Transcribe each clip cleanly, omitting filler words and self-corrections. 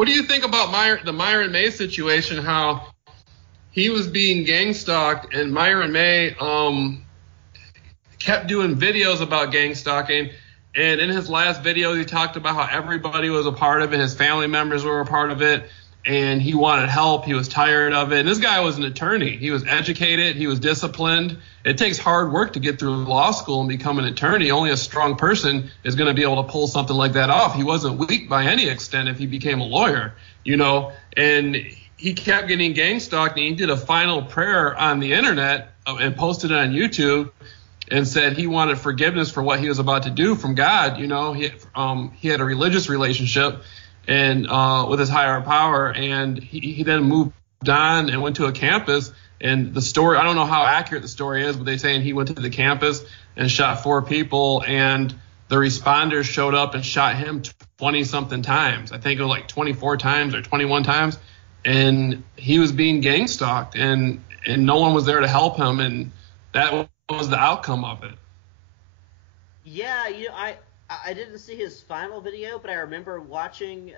What do you think about the Myron May situation? How he was being gang stalked, and Myron May kept doing videos about gang stalking. And in his last video, he talked about how everybody was a part of it. His family members were a part of it, and he wanted help. He was tired of it. And this guy was an attorney. He was educated. He was disciplined. It takes hard work to get through law school and become an attorney. Only a strong person is going to be able to pull something like that off. He wasn't weak by any extent if he became a lawyer, you know. And he kept getting gang stalked, and he did a final prayer on the internet and posted it on YouTube, and said he wanted forgiveness for what he was about to do from God. You know, he had a religious relationship and with his higher power, and he then moved on and went to a campus. And the story, I don't know how accurate the story is, but they're saying he went to the campus and shot 4 people, and the responders showed up and shot him 20-something times. I think it was like 24 times or 21 times, and he was being gang stalked, and no one was there to help him, and that was the outcome of it. Yeah, you know, I didn't see his final video, but I remember watching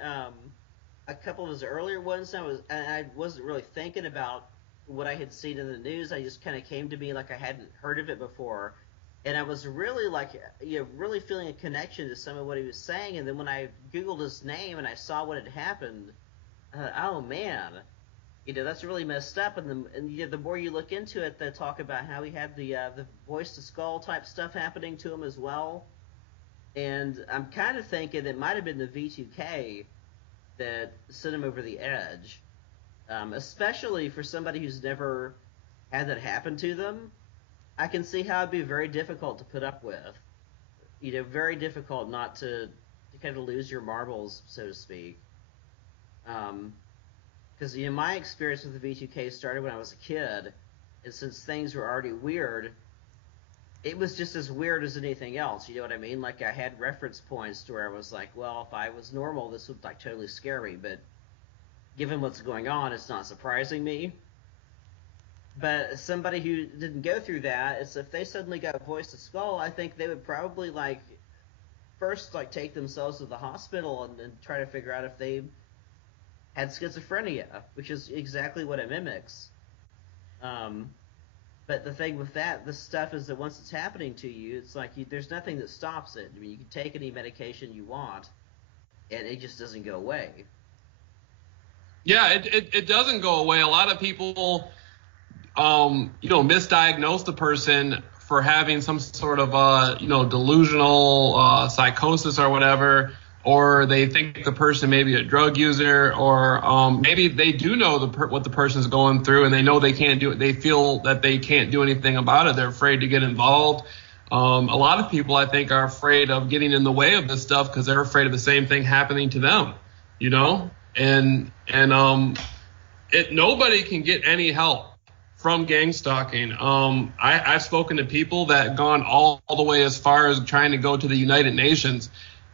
a couple of his earlier ones. And I wasn't really thinking about what I had seen in the news. I just kind of came to me like I hadn't heard of it before, and I was really really feeling a connection to some of what he was saying. And then when I Googled his name and I saw what had happened, I thought, oh man. You know, that's really messed up, and you know, the more you look into it, they talk about how he had the voice to skull type stuff happening to him as well. And I'm kind of thinking it might have been the V2K that sent him over the edge, especially for somebody who's never had that happen to them. I can see how it'd be very difficult to put up with. You know, very difficult not to kind of lose your marbles, so to speak. Because, you know, my experience with the V2K started when I was a kid, and since things were already weird, it was just as weird as anything else, you know what I mean? Like, I had reference points to where I was like, well, if I was normal, this would, like, totally scare me, but given what's going on, it's not surprising me. But somebody who didn't go through that, it's if they suddenly got voice to skull, I think they would probably, like, first, like, take themselves to the hospital and try to figure out if they had schizophrenia, which is exactly what it mimics. But the thing with that, the stuff is that once it's happening to you, it's like there's nothing that stops it. I mean, you can take any medication you want, and it just doesn't go away. Yeah, it doesn't go away. A lot of people, you know, misdiagnose the person for having some sort of, you know, delusional psychosis or whatever, or they think the person may be a drug user, or maybe they do know what the person's going through, and they know they can't do it. They feel that they can't do anything about it. They're afraid to get involved. A lot of people, I think, are afraid of getting in the way of this stuff because they're afraid of the same thing happening to them, you know? And nobody can get any help from gang stalking. I've spoken to people that gone all the way as far as trying to go to the United Nations.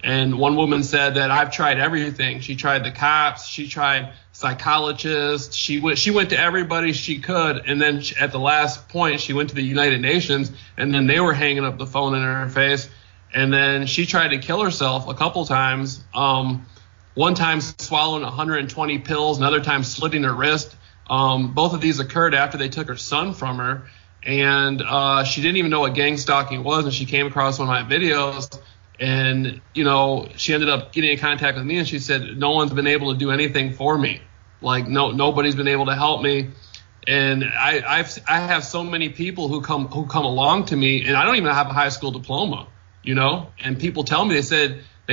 And one woman said that I've tried everything. She tried the cops. She tried psychologists. She went to everybody she could. And then at the last point, she went to the United Nations, and then they were hanging up the phone in her face. And then she tried to kill herself a couple times. One time swallowing 120 pills, another time slitting her wrist. Both of these occurred after they took her son from her. And she didn't even know what gang stalking was, and she came across one of my videos. And, you know, she ended up getting in contact with me, and she said, no one's been able to do anything for me. Like, nobody's been able to help me. And I have so many people who come along to me, and I don't even have a high school diploma, you know, and people tell me, they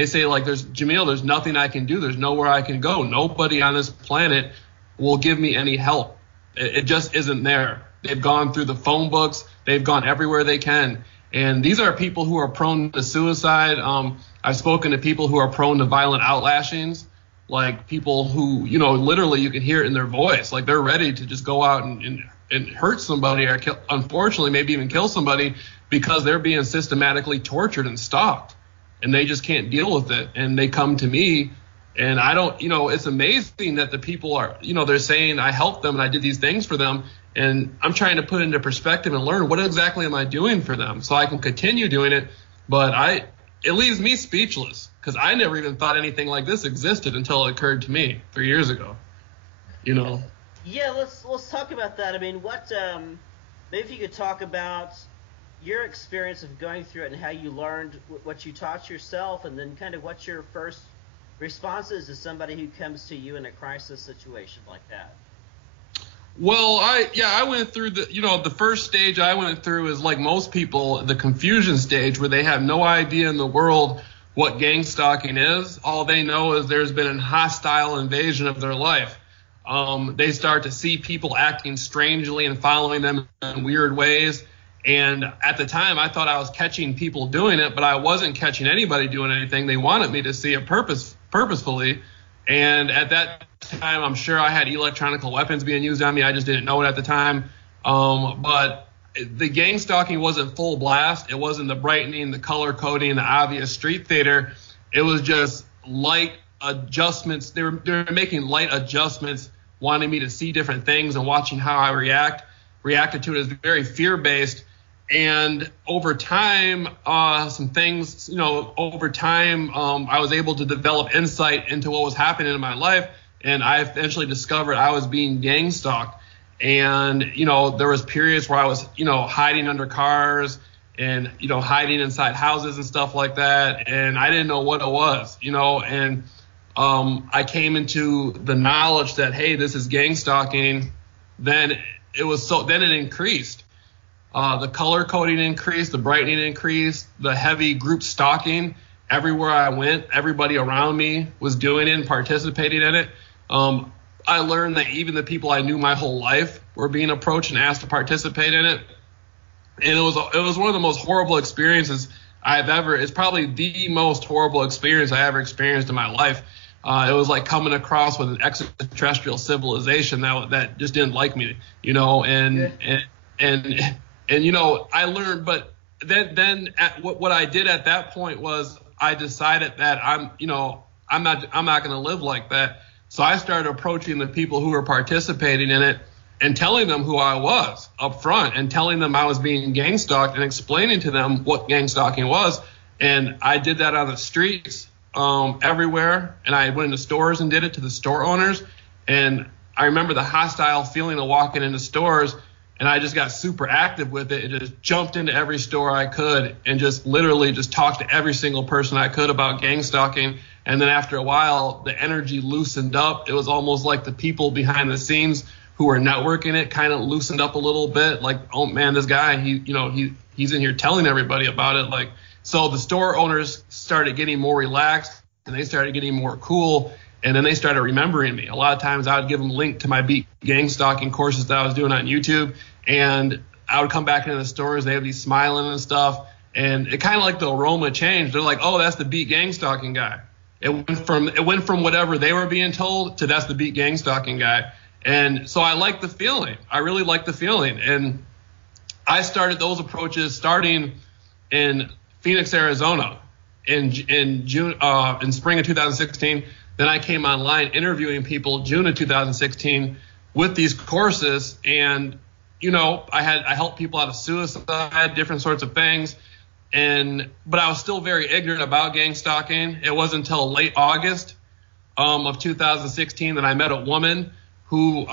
say like, Jamil, there's nothing I can do. There's nowhere I can go. Nobody on this planet will give me any help. It just isn't there. They've gone through the phone books. They've gone everywhere they can. And these are people who are prone to suicide. I've spoken to people who are prone to violent outlashings, like people who, you know, literally you can hear it in their voice. Like they're ready to just go out and hurt somebody or unfortunately, maybe even kill somebody because they're being systematically tortured and stalked. And they just can't deal with it. And they come to me, and I don't, you know, it's amazing that the people are, you know, they're saying I helped them and I did these things for them. And I'm trying to put it into perspective and learn what exactly am I doing for them so I can continue doing it. But it leaves me speechless because I never even thought anything like this existed until it occurred to me 3 years ago. You know. Yeah, let's talk about that. I mean, what maybe if you could talk about your experience of going through it and how you learned what you taught yourself, and then kind of what's your first responses to somebody who comes to you in a crisis situation like that. Well, I went through the first stage I went through is like most people, the confusion stage where they have no idea in the world what gang stalking is. All they know is there's been a hostile invasion of their life. They start to see people acting strangely and following them in weird ways. And at the time, I thought I was catching people doing it, but I wasn't catching anybody doing anything. They wanted me to see it purposefully. And at that time, I'm sure I had electronic weapons being used on me. I just didn't know it at the time. But the gang stalking wasn't full blast. It wasn't the brightening, the color coding, the obvious street theater. It was just light adjustments. They were making light adjustments, wanting me to see different things and watching how I reacted to it as very fear-based. And over time, I was able to develop insight into what was happening in my life. And I eventually discovered I was being gang stalked. And, there was periods where I was, hiding under cars and, hiding inside houses and stuff like that. And I didn't know what it was, and I came into the knowledge that, hey, this is gang stalking. Then it increased. The color coding increased, the brightening increased, the heavy group stalking. Everywhere I went, everybody around me was doing it and participating in it. I learned that even the people I knew my whole life were being approached and asked to participate in it. And it was one of the most horrible experiences it's probably the most horrible experience I ever experienced in my life. It was like coming across with an extraterrestrial civilization that just didn't like me, and I learned, but then what I did at that point was I decided that I'm not going to live like that. So I started approaching the people who were participating in it and telling them who I was up front and telling them I was being gang stalked and explaining to them what gang stalking was. And I did that on the streets, everywhere. And I went into stores and did it to the store owners. And I remember the hostile feeling of walking into stores. And I just got super active with it and just jumped into every store I could and just literally just talked to every single person I could about gang stalking. And then after a while, the energy loosened up. It was almost like the people behind the scenes who were networking it kind of loosened up a little bit. Like, oh man, this guy, he's in here telling everybody about it. Like, so the store owners started getting more relaxed and they started getting more cool. And then they started remembering me. A lot of times I would give them a link to my beat gang stalking courses that I was doing on YouTube. And I would come back into the stores. They would be smiling and stuff. And it kind of like the aroma changed. They're like, oh, that's the beat gang stalking guy. It went from whatever they were being told to that's the beat gang stalking guy. And so I like the feeling. I really like the feeling. And I started those approaches starting in Phoenix, Arizona in spring of 2016. Then I came online interviewing people June of 2016 with these courses. And, I helped people out of suicide, different sorts of things. But I was still very ignorant about gang stalking. It wasn't until late August of 2016 that I met a woman who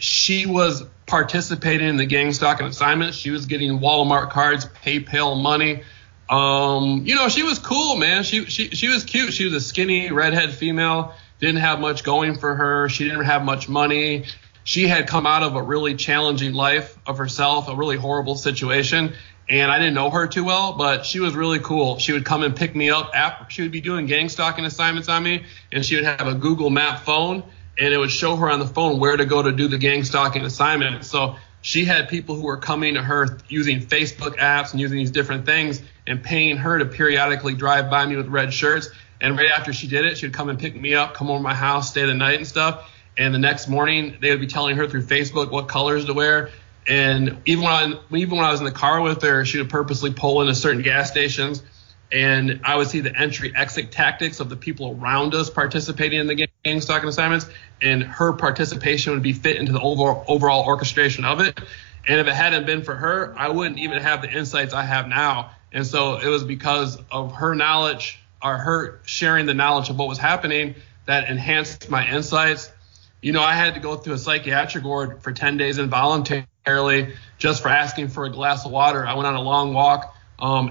she was participating in the gang stalking assignment. She was getting Walmart cards, PayPal money. She was cool, man. She was cute. She was a skinny redhead female, didn't have much going for her. She didn't have much money. She had come out of a really challenging life of herself, a really horrible situation. And I didn't know her too well, but she was really cool. She would come and pick me up after she would be doing gang stalking assignments on me. And she would have a Google Map phone and it would show her on the phone where to go to do the gang stalking assignment. So she had people who were coming to her using Facebook apps and using these different things and paying her to periodically drive by me with red shirts. And right after she did it, she would come and pick me up, come over to my house, stay the night and stuff. And the next morning, they would be telling her through Facebook what colors to wear. And even when I was in the car with her, she would purposely pull into certain gas stations. And I would see the entry-exit tactics of the people around us participating in the gang stalking assignments. And her participation would be fit into the overall orchestration of it. And if it hadn't been for her, I wouldn't even have the insights I have now. And so it was because of her knowledge, or her sharing the knowledge of what was happening, that enhanced my insights. I had to go through a psychiatric ward for 10 days involuntarily just for asking for a glass of water. I went on a long walk,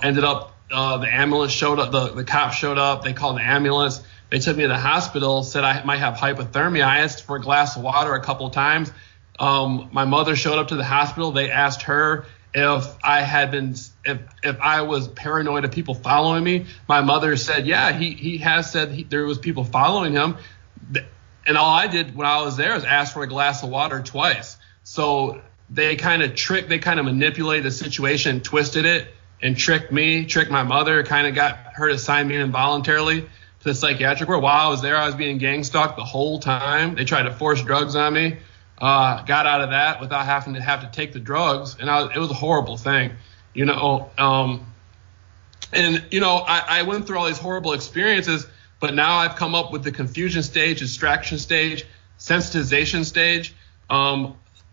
ended up, the ambulance showed up, the cops showed up, they called the ambulance. They took me to the hospital, said I might have hypothermia. I asked for a glass of water a couple of times. My mother showed up to the hospital. They asked her if I was paranoid of people following me. My mother said, yeah, he has said there was people following him. And all I did when I was there was ask for a glass of water twice. So they kind of manipulated the situation, twisted it, and tricked my mother, kind of got her to sign me involuntarily to the psychiatric ward. While I was there, I was being gang stalked the whole time. They tried to force drugs on me. Got out of that without having to take the drugs, and it was a horrible thing, I went through all these horrible experiences, but now I've come up with the confusion stage, distraction stage, sensitization stage,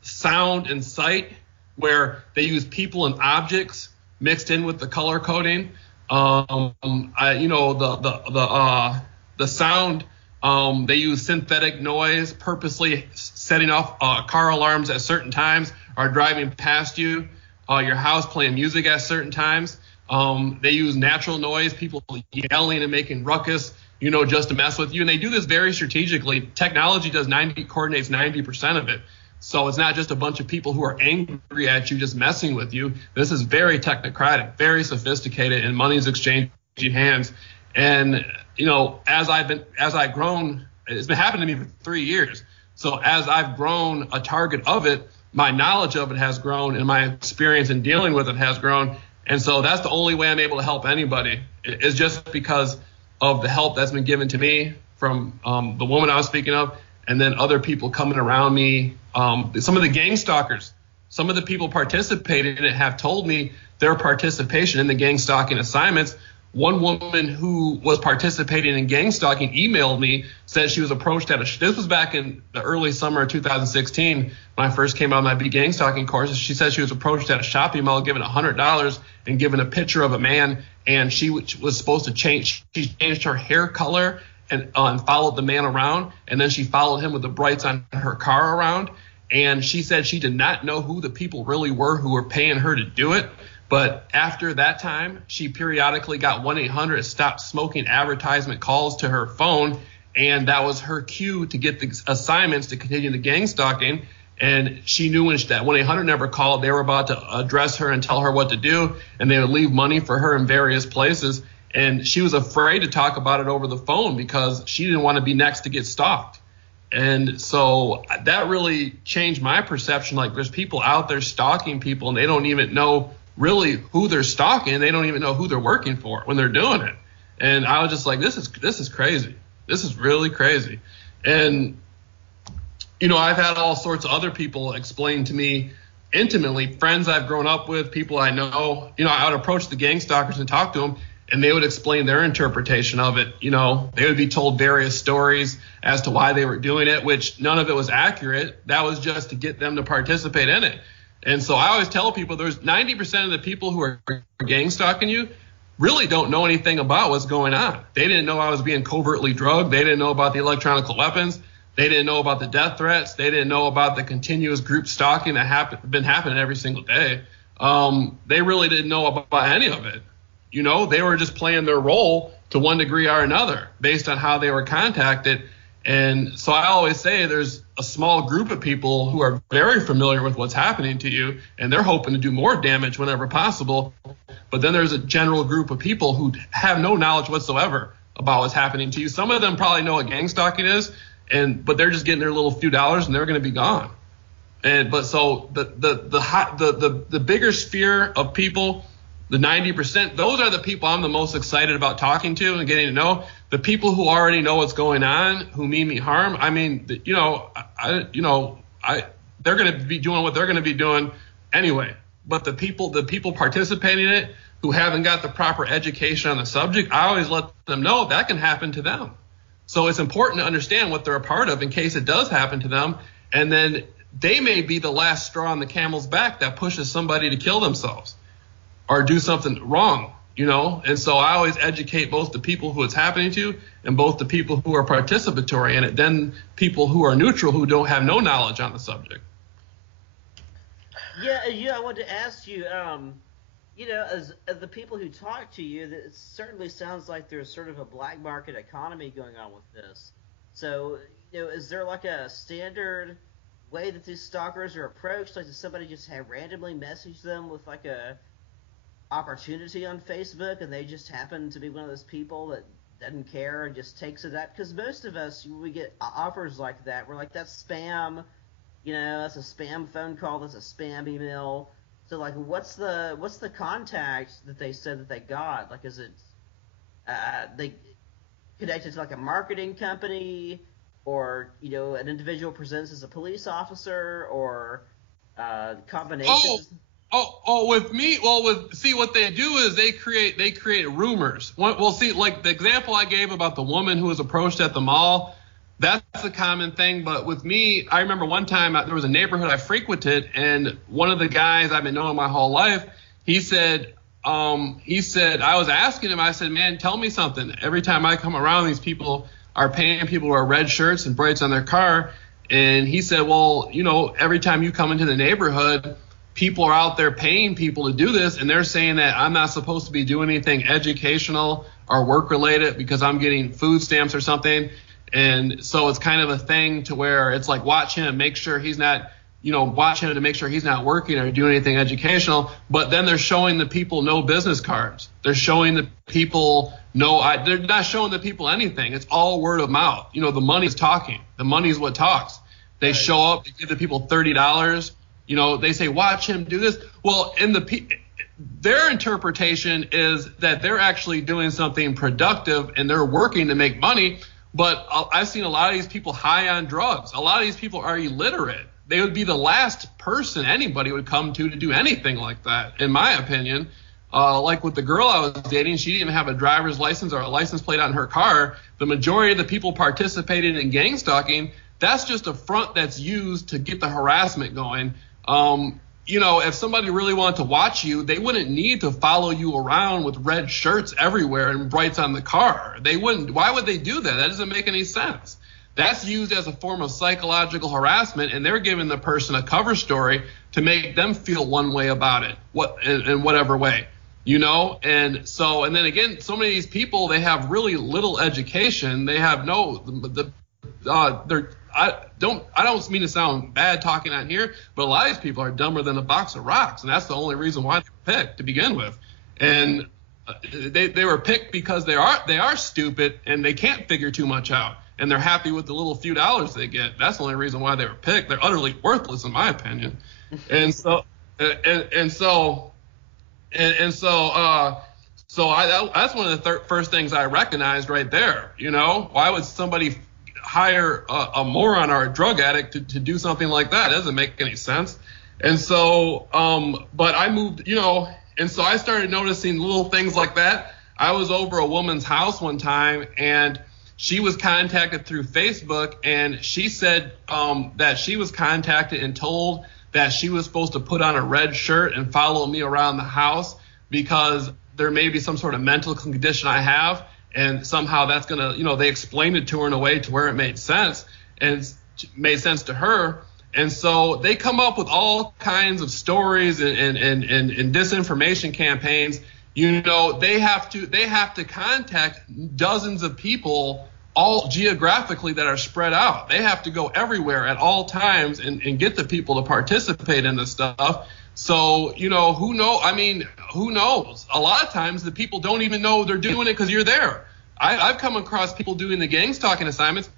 sound and sight, where they use people and objects mixed in with the color coding. The sound. They use synthetic noise, purposely setting off car alarms at certain times, or driving past you, your house, playing music at certain times. They use natural noise, people yelling and making ruckus, just to mess with you. And they do this very strategically. Technology coordinates 90% of it. So it's not just a bunch of people who are angry at you just messing with you. This is very technocratic, very sophisticated, and money's exchanging hands. And as I've grown, it's been happening to me for 3 years. So as I've grown a target of it, my knowledge of it has grown, and my experience in dealing with it has grown. And so that's the only way I'm able to help anybody, is just because of the help that's been given to me from the woman I was speaking of, and then other people coming around me. Some of the gang stalkers, some of the people participating in it have told me their participation in the gang stalking assignments. One woman who was participating in gang stalking emailed me, said she was approached this was back in the early summer of 2016 when I first came out of my big gang stalking courses. She said she was approached at a shopping mall, given $100 and given a picture of a man, and she was supposed to change. She changed her hair color and followed the man around, and then she followed him with the brights on her car around. And she said she did not know who the people really were who were paying her to do it. But after that time, she periodically got 1-800 stop smoking advertisement calls to her phone, and that was her cue to get the assignments to continue the gang stalking. And she knew when that 1-800 number called, they were about to address her and tell her what to do, and they would leave money for her in various places. And she was afraid to talk about it over the phone because she didn't want to be next to get stalked. And so that really changed my perception. Like, there's people out there stalking people, and they don't even know really who they're stalking. They don't even know who they're working for when they're doing it. And I was just like, this is crazy. This is really crazy. And, I've had all sorts of other people explain to me intimately, friends I've grown up with, people I know, I would approach the gang stalkers and talk to them, and they would explain their interpretation of it. They would be told various stories as to why they were doing it, which none of it was accurate. That was just to get them to participate in it. And so I always tell people, there's 90% of the people who are gang stalking you really don't know anything about what's going on. They didn't know I was being covertly drugged. They didn't know about the electronic weapons. They didn't know about the death threats. They didn't know about the continuous group stalking that been happening every single day. They really didn't know about any of it. They were just playing their role to one degree or another based on how they were contacted. And so I always say there's a small group of people who are very familiar with what's happening to you, and they're hoping to do more damage whenever possible. But then there's a general group of people who have no knowledge whatsoever about what's happening to you. Some of them probably know what gang stalking is, but they're just getting their little few dollars and they're going to be gone. But so the bigger sphere of people, the 90%, those are the people I'm the most excited about talking to and getting to know. The people who already know what's going on, who mean me harm, I mean, they're going to be doing what they're going to be doing anyway. But the people participating in it who haven't got the proper education on the subject, I always let them know that can happen to them. So it's important to understand what they're a part of in case it does happen to them. And then they may be the last straw on the camel's back that pushes somebody to kill themselves or do something wrong. And so I always educate both the people who it's happening to and both the people who are participatory in it, then people who are neutral who don't have no knowledge on the subject. Yeah, I wanted to ask you, as the people who talk to you, it certainly sounds like there's sort of a black market economy going on with this. So, is there like a standard way that these stalkers are approached? Like, does somebody just randomly message them with like a opportunity on Facebook, and they just happen to be one of those people that doesn't care and just takes it up? Because most of us, we get offers like that. We're like, that's spam. That's a spam phone call. That's a spam email. So, like, what's the contact that they said that they got? Like, is it they connected to like a marketing company, or an individual presents as a police officer, or combinations? With me, what they do is they create rumors. Well, see, like the example I gave about the woman who was approached at the mall, that's a common thing. But with me, I remember one time there was a neighborhood I frequented, and one of the guys I've been knowing my whole life, he said, I was asking him, I said, man, tell me something. Every time I come around, these people are paying people who wear red shirts and brights on their car. And he said, well, every time you come into the neighborhood, people are out there paying people to do this, and they're saying that I'm not supposed to be doing anything educational or work related because I'm getting food stamps or something. And so it's kind of a thing to where it's like, watch him, make sure he's not, watch him to make sure he's not working or doing anything educational. But then they're showing the people no business cards. They're showing the people they're not showing the people anything. It's all word of mouth. The money's talking. The money's what talks. They right. Show up, they give the people $30. They say, watch him do this. Well, their interpretation is that they're actually doing something productive and they're working to make money. But I've seen a lot of these people high on drugs. A lot of these people are illiterate. They would be the last person anybody would come to do anything like that, in my opinion. Like with the girl I was dating, she didn't even have a driver's license or a license plate on her car. The majority of the people participating in gang stalking, that's just a front that's used to get the harassment going. If somebody really wanted to watch you, they wouldn't need to follow you around with red shirts everywhere and brights on the car. They wouldn't. Why would they do that? That doesn't make any sense. That's used as a form of psychological harassment, and they're giving the person a cover story to make them feel one way about it, in whatever way, And then again, so many of these people, they have really little education. They have I don't mean to sound bad talking out here, but a lot of these people are dumber than a box of rocks, and that's the only reason why they were picked to begin with. And they were picked because they are stupid and they can't figure too much out, and they're happy with the little few dollars they get. That's the only reason why they were picked. They're utterly worthless, in my opinion. So that's one of the first things I recognized right there. Why would somebody hire a moron or a drug addict to do something like that? It doesn't make any sense. And so, but I moved, and so I started noticing little things like that. I was over a woman's house one time, and she was contacted through Facebook, and she said that she was contacted and told that she was supposed to put on a red shirt and follow me around the house because there may be some sort of mental condition I have. And somehow that's going to, they explained it to her in a way to where it made sense and made sense to her. And so they come up with all kinds of stories and disinformation campaigns. They have to contact dozens of people all geographically that are spread out. They have to go everywhere at all times and get the people to participate in this stuff. So, who knows? A lot of times the people don't even know they're doing it because you're there. I've come across people doing the gang stalking assignments.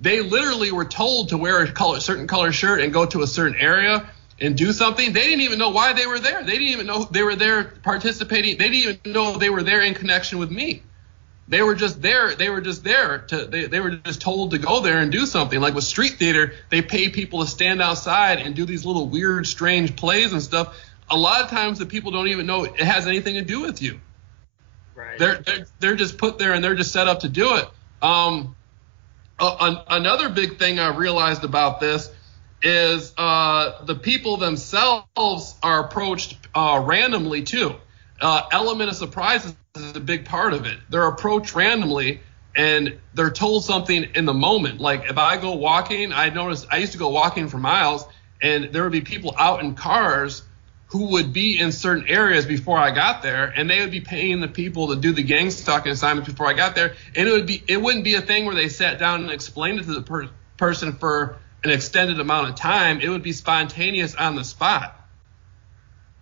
They literally were told to wear a certain color shirt and go to a certain area and do something. They didn't even know why they were there. They didn't even know they were there participating. They didn't even know they were there in connection with me. They were just there. They were just there. They were just told to go there and do something. Like with street theater, they pay people to stand outside and do these little weird, strange plays and stuff. A lot of times the people don't even know it has anything to do with you. Right. They're just put there and they're just set up to do it. Another big thing I realized about this is the people themselves are approached randomly too. element of surprise is a big part of it. They're approached randomly and they're told something in the moment. Like if I go walking, I used to go walking for miles, and there would be people out in cars who would be in certain areas before I got there, and they would be paying the people to do the gang stalking assignments before I got there. And it wouldn't be a thing where they sat down and explained it to the person for an extended amount of time. It would be spontaneous on the spot.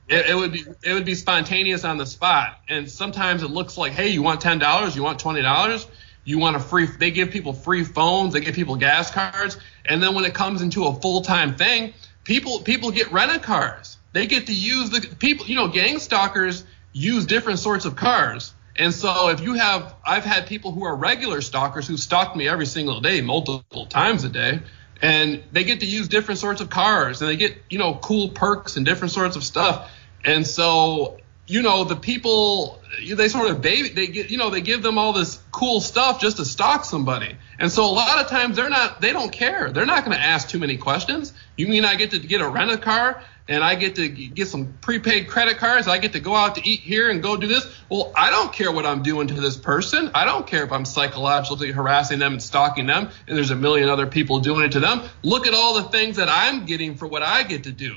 It would be spontaneous on the spot. And sometimes it looks like, hey, you want $10? You want $20? You want they give people free phones, they give people gas cards. And then when it comes into a full-time thing, people get rental cars. They get to use gang stalkers use different sorts of cars. And so I've had people who are regular stalkers who stalk me every single day, multiple times a day, and they get to use different sorts of cars, and they get, cool perks and different sorts of stuff. And so, the people, they sort of they give them all this cool stuff just to stalk somebody. And so a lot of times they don't care. They're not going to ask too many questions. You mean I get to get a rental car and I get to get some prepaid credit cards? I get to go out to eat here and go do this? Well, I don't care what I'm doing to this person. I don't care if I'm psychologically harassing them and stalking them and there's a million other people doing it to them. Look at all the things that I'm getting for what I get to do.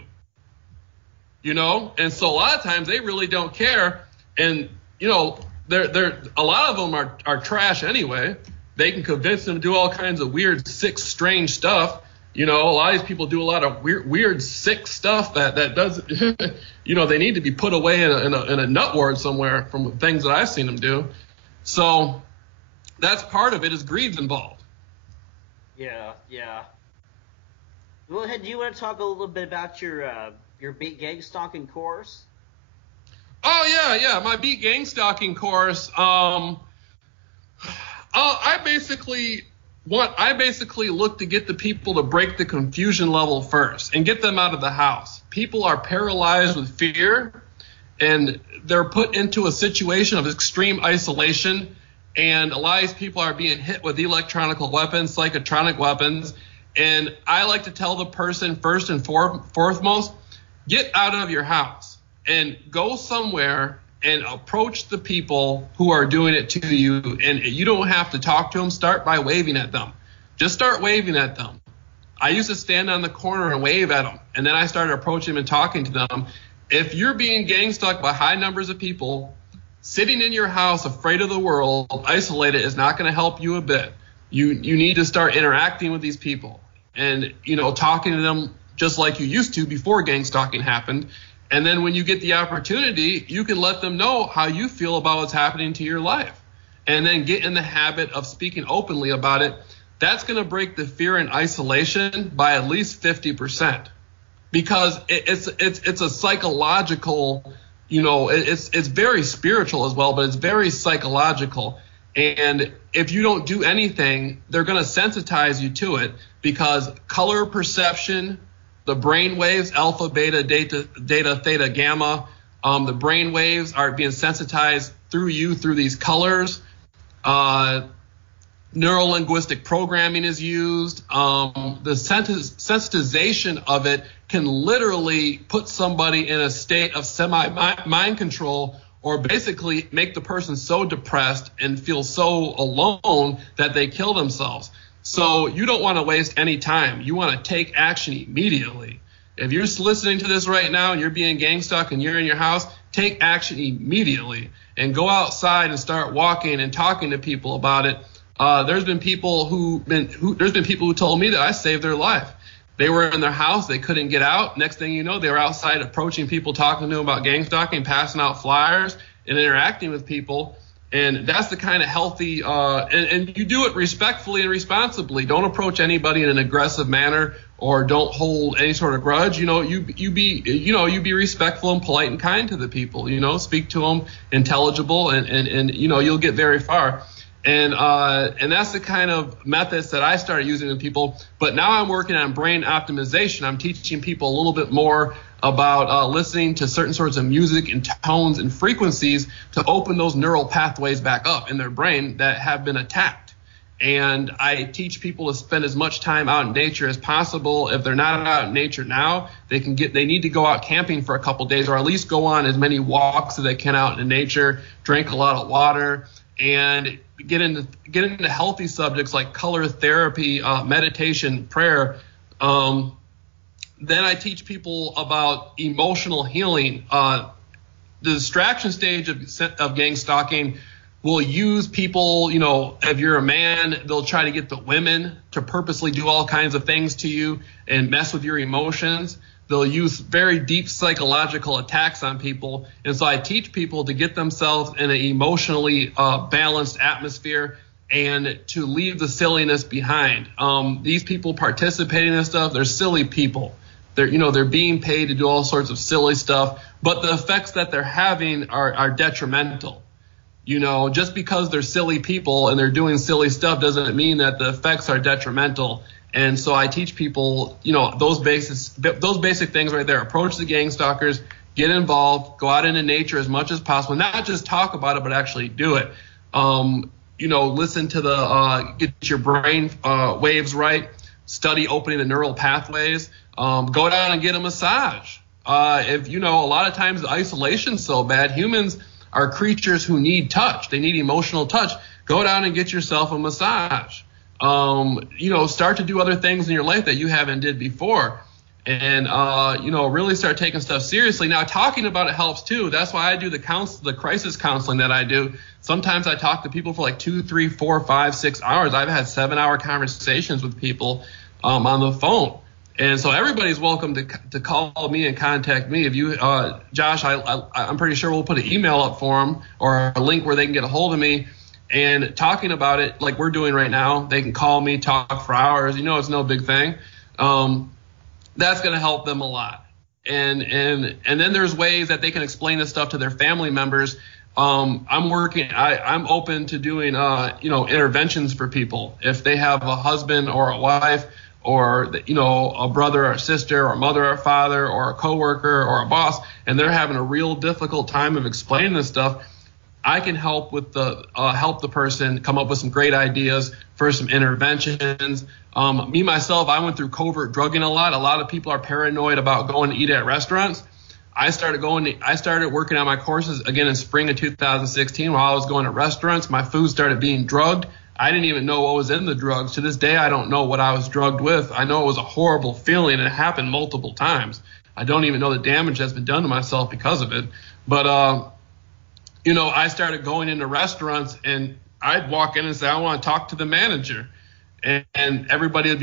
And so a lot of times they really don't care. And, they're a lot of them are trash anyway. They can convince them to do all kinds of weird, sick, strange stuff. A lot of these people do a lot of weird, sick stuff that does, they need to be put away in a nut ward somewhere from the things that I've seen them do. So that's part of it, is greed involved. Yeah. Well, do you want to talk a little bit about your beat gang stalking course? Oh yeah, my beat gang stalking course. I basically look to get the people to break the confusion level first and get them out of the house. People are paralyzed with fear, and they're put into a situation of extreme isolation. And a lot of these people are being hit with electronic weapons, psychotronic weapons. And I like to tell the person first and foremost, get out of your house and go somewhere and approach the people who are doing it to you. And you don't have to talk to them. Start by waving at them. Just start waving at them. I used to stand on the corner and wave at them. And then I started approaching them and talking to them. If you're being gang stalked by high numbers of people, sitting in your house afraid of the world, isolated, is not going to help you a bit. You need to start interacting with these people and, talking to them just like you used to before gang stalking happened. And then when you get the opportunity, you can let them know how you feel about what's happening to your life, and then get in the habit of speaking openly about it. That's going to break the fear and isolation by at least 50%, because it's a psychological, it's very spiritual as well, but it's very psychological. And if you don't do anything, they're going to sensitize you to it, because color perception, the brain waves, alpha, beta, theta, gamma, the brain waves are being sensitized through these colors. Neuro-linguistic programming is used. The sensitization of it can literally put somebody in a state of semi-mind control, or basically make the person so depressed and feel so alone that they kill themselves. So you don't want to waste any time. You want to take action immediately. If you're listening to this right now and you're being gang stalked and you're in your house, take action immediately and go outside and start walking and talking to people about it. There's been people who told me that I saved their life. They were in their house, they couldn't get out. Next thing you know, they were outside approaching people, talking to them about gang stalking, passing out flyers and interacting with people. And that's the kind of healthy, and you do it respectfully and responsibly. Don't approach anybody in an aggressive manner, or don't hold any sort of grudge. You be respectful and polite and kind to the people. Speak to them intelligible, and you'll get very far. And that's the kind of methods that I started using with people. But now I'm working on brain optimization. I'm teaching people a little bit more about listening to certain sorts of music and tones and frequencies to open those neural pathways back up in their brain that have been attacked. And I teach people to spend as much time out in nature as possible. If they're not out in nature now, they need to go out camping for a couple days, or at least go on as many walks as they can out in nature, drink a lot of water, and get into healthy subjects like color therapy, meditation, prayer. Then I teach people about emotional healing. The distraction stage of gang stalking will use people, if you're a man, they'll try to get the women to purposely do all kinds of things to you and mess with your emotions. They'll use very deep psychological attacks on people. And so I teach people to get themselves in an emotionally balanced atmosphere and to leave the silliness behind. These people participating in this stuff, they're silly people. They're being paid to do all sorts of silly stuff, but the effects that they're having are detrimental. Just because they're silly people and they're doing silly stuff doesn't mean that the effects are detrimental. And so I teach people, those basic things right there. Approach the gang stalkers, get involved, go out into nature as much as possible, not just talk about it, but actually do it. Listen to get your brain waves right, study opening the neural pathways, go down and get a massage. A lot of times the isolation's so bad, humans are creatures who need touch. They need emotional touch. Go down and get yourself a massage. Start to do other things in your life that you haven't did before. And, really start taking stuff seriously. Now, talking about it helps too. That's why I do the crisis counseling that I do. Sometimes I talk to people for like 2, 3, 4, 5, 6 hours. I've had 7-hour conversations with people on the phone. And so everybody's welcome to call me and contact me. If you, Josh, I'm pretty sure we'll put an email up for them or a link where they can get a hold of me. And talking about it like we're doing right now, they can call me, talk for hours. It's no big thing. That's going to help them a lot. And then there's ways that they can explain this stuff to their family members. I'm open to doing, interventions for people. If they have a husband or a wife or, a brother or a sister or a mother or a father or a coworker or a boss, and they're having a real difficult time of explaining this stuff, I can help with help the person come up with some great ideas for some interventions. Myself, I went through covert drugging a lot. A lot of people are paranoid about going to eat at restaurants. I started working on my courses again in spring of 2016 while I was going to restaurants. My food started being drugged. I didn't even know what was in the drugs. To this day, I don't know what I was drugged with. I know it was a horrible feeling, and it happened multiple times. I don't even know the damage that's been done to myself because of it. But, I started going into restaurants, and I'd walk in and say, I want to talk to the manager. And everybody,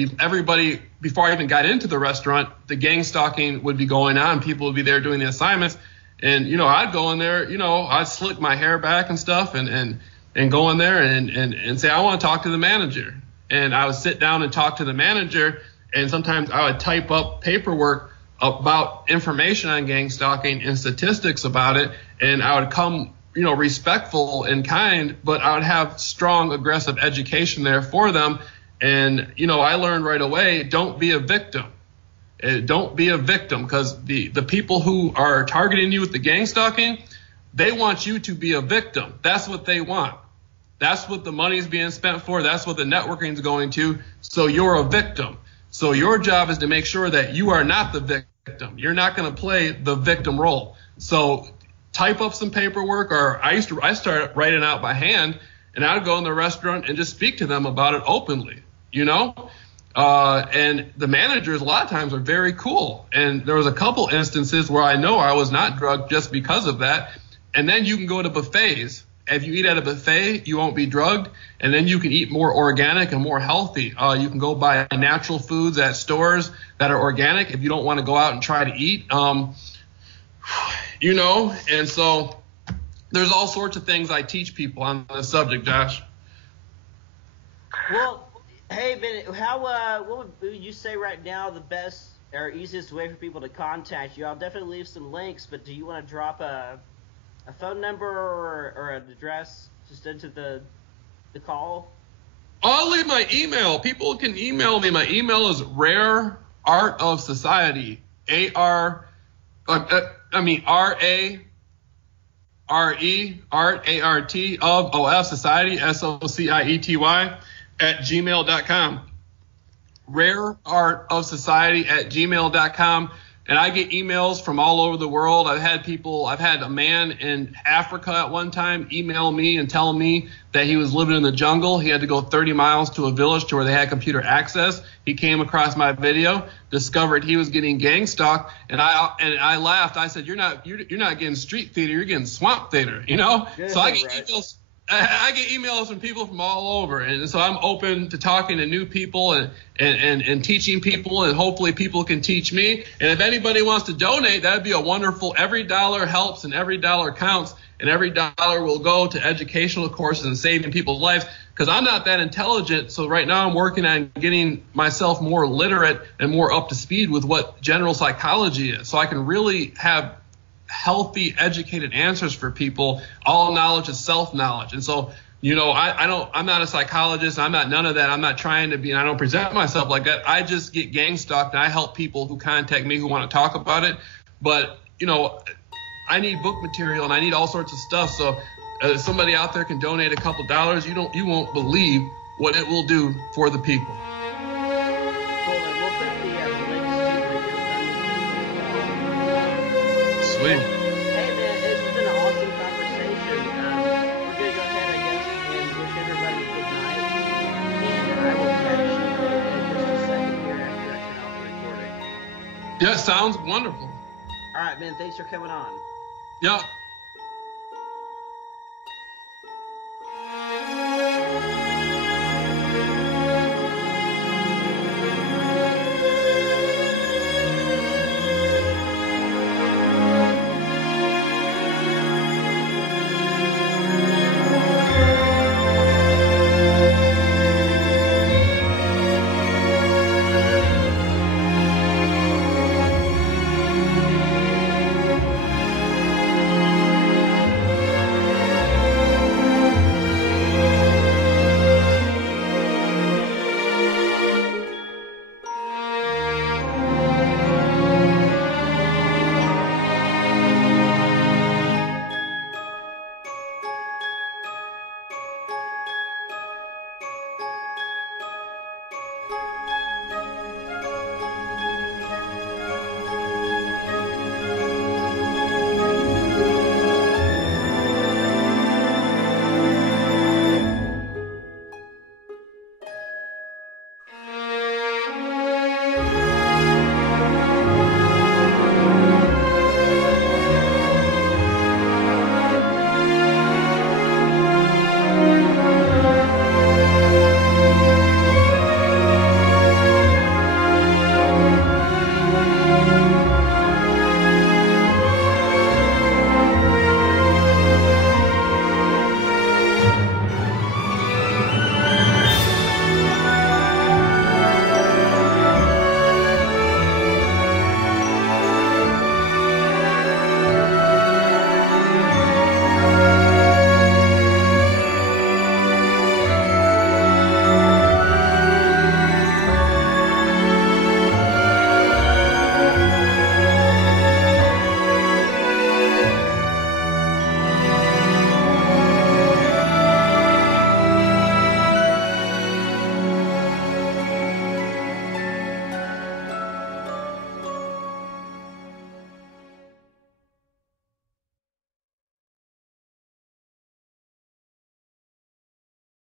before I even got into the restaurant, the gang stalking would be going on. People would be there doing the assignments. And, I'd go in there, I'd slick my hair back and stuff and go in there and say, I want to talk to the manager. And I would sit down and talk to the manager. And sometimes I would type up paperwork about information on gang stalking and statistics about it. And I would come, respectful and kind, but I would have strong, aggressive education there for them. And, I learned right away, don't be a victim. Don't be a victim, because the people who are targeting you with the gang stalking, they want you to be a victim. That's what they want. That's what the money's being spent for. That's what the networking is going to. So you're a victim. So your job is to make sure that you are not the victim. You're not going to play the victim role. So type up some paperwork, or I started writing out by hand, and I'd go in the restaurant and just speak to them about it openly, and the managers a lot of times are very cool. And there was a couple instances where I know I was not drugged just because of that. And then you can go to buffets. If you eat at a buffet, you won't be drugged, and then you can eat more organic and more healthy. You can go buy natural foods at stores that are organic if you don't want to go out and try to eat. And so there's all sorts of things I teach people on this subject, Josh. Well, hey, Ben, what would you say right now the best or easiest way for people to contact you? I'll definitely leave some links, but do you want to drop a phone number or an address just into the call? I'll leave my email. People can email me. My email is rareartofsociety, R-A-R-E, art, A-R-T, of society, SOCIETY. rareartofsociety@gmail.com. rareartofsociety@gmail.com. And I get emails from all over the world. I've had a man in Africa at one time email me and tell me that he was living in the jungle. He had to go 30 miles to a village to where they had computer access. He came across my video, discovered he was getting gang stalked, and I laughed. I said, "You're not getting street theater, you're getting swamp theater," you know? Yeah, so I get right. emails. I get emails from people from all over, and so I'm open to talking to new people and teaching people, and hopefully people can teach me. And if anybody wants to donate, that'd be a wonderful. Every dollar helps, and every dollar counts, and every dollar will go to educational courses and saving people's lives. Because I'm not that intelligent, so right now I'm working on getting myself more literate and more up to speed with what general psychology is, so I can really have healthy, educated answers for people. All knowledge is self-knowledge. And so, I'm not a psychologist. I'm not none of that. I'm not trying to be, and I don't present myself like that. I just get gang stalked, and I help people who contact me who want to talk about it. But, I need book material, and I need all sorts of stuff. So if somebody out there can donate a couple dollars, you won't believe what it will do for the people. Sweet. Hey man, it's been an awesome conversation. We're gonna go ahead, I guess, and wish everybody a good night. And I will catch you in just a second here after I turn off the recording. Yeah, sounds wonderful. All right, man. Thanks for coming on. Yeah.